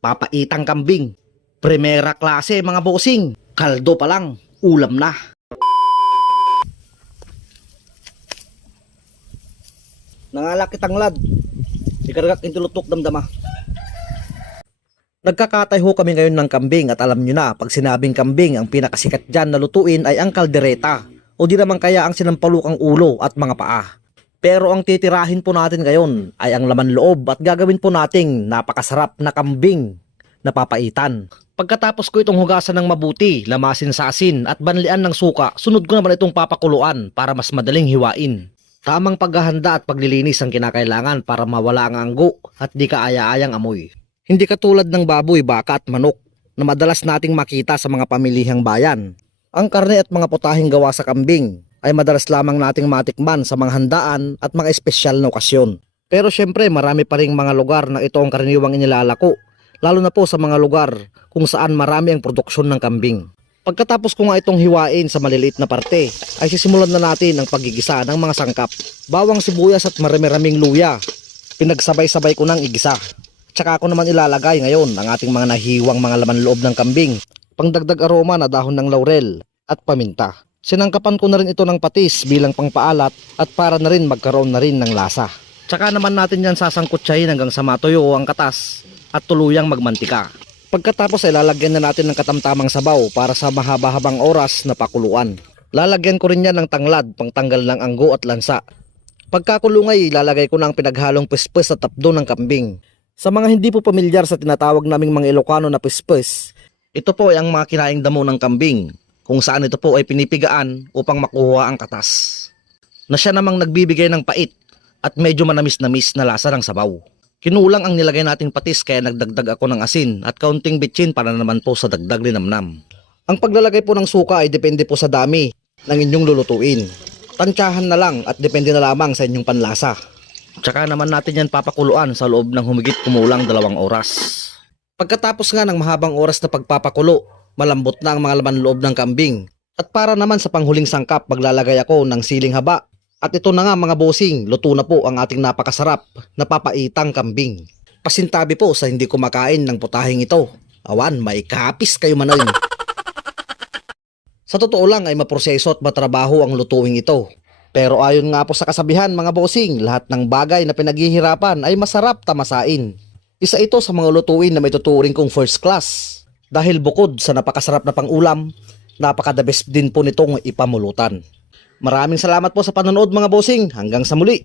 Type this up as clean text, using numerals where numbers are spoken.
Papaitang kambing. Primera klase mga bossing. Kaldo pa lang, ulam na. Nangalaki tanglad. Ikaragak intulutok damdama. Nagkakatay ho kami ngayon ng kambing at alam nyo na, pag sinabing kambing, ang pinakasikat dyan na lutuin ay ang kaldereta o di naman kaya ang sinampalukang ulo at mga paa. Pero ang titirahin po natin ngayon ay ang laman loob at gagawin po nating napakasarap na kambing na papaitan. Pagkatapos ko itong hugasan ng mabuti, lamasin sa asin at banlian ng suka, sunod ko naman itong papakuluan para mas madaling hiwain. Tamang paghahanda at paglilinis ang kinakailangan para mawala ang anggo at di kaaya-ayang amoy. Hindi katulad ng baboy, baka at manok na madalas nating makita sa mga pamilihang bayan. Ang karne at mga putahing gawa sa kambing ay madalas lamang nating matikman sa mga handaan at mga espesyal na okasyon. Pero syempre marami pa ring mga lugar na ito ang karaniwang inilalako, lalo na po sa mga lugar kung saan marami ang produksyon ng kambing. Pagkatapos ko nga itong hiwain sa maliliit na parte, ay sisimulan na natin ang paggigisa ng mga sangkap. Bawang sibuyas at marami-raming luya, pinagsabay-sabay ko ng igisa. Tsaka ako naman ilalagay ngayon ang ating mga nahiwang mga laman loob ng kambing, pangdagdag aroma na dahon ng laurel at paminta. Sinangkapan ko na rin ito ng patis bilang pangpaalat at para na rin magkaroon na rin ng lasa. Tsaka naman natin yan sasangkutsahin hanggang sa matuyo ang katas at tuluyang magmantika. Pagkatapos ay lalagyan na natin ng katamtamang sabaw para sa mahaba-habang oras na pakuluan. Lalagyan ko rin yan ng tanglad pangtanggal ng anggo at lansa. Pagkakulong ay ilalagay ko na ang pinaghalong pispes at tapdo ng kambing. Sa mga hindi po pamilyar sa tinatawag naming mga Ilocano na pispes, ito po ay ang mga kinaing damo ng kambing, kung saan ito po ay pinipigaan upang makuha ang katas, na siya namang nagbibigay ng pait at medyo manamis-namis na lasa ng sabaw. Kinulang ang nilagay nating patis kaya nagdagdag ako ng asin at kaunting bitchin para naman po sa dagdag linamnam. Ang paglalagay po ng suka ay depende po sa dami ng inyong lulutuin. Tansyahan na lang at depende na lamang sa inyong panlasa. Tsaka naman natin yan papakuluan sa loob ng humigit kumulang 2 oras. Pagkatapos nga ng mahabang oras na pagpapakulo, malambot na ang mga laman loob ng kambing. At para naman sa panghuling sangkap, maglalagay ako ng siling haba. At ito na nga mga bossing, luto na po ang ating napakasarap na papaitang kambing. Pasintabi po sa hindi kumakain ng putahing ito. Awan, may kapis kayo manalim. Sa totoo lang ay maproseso at matrabaho ang lutuing ito. Pero ayon nga po sa kasabihan mga bossing, lahat ng bagay na pinaghihirapan ay masarap tamasain. Isa ito sa mga lutuin na may tuturing kong first class. Dahil bukod sa napakasarap na pangulam, napaka-the best din po nitong ipamulutan. Maraming salamat po sa panonood mga bossing. Hanggang sa muli.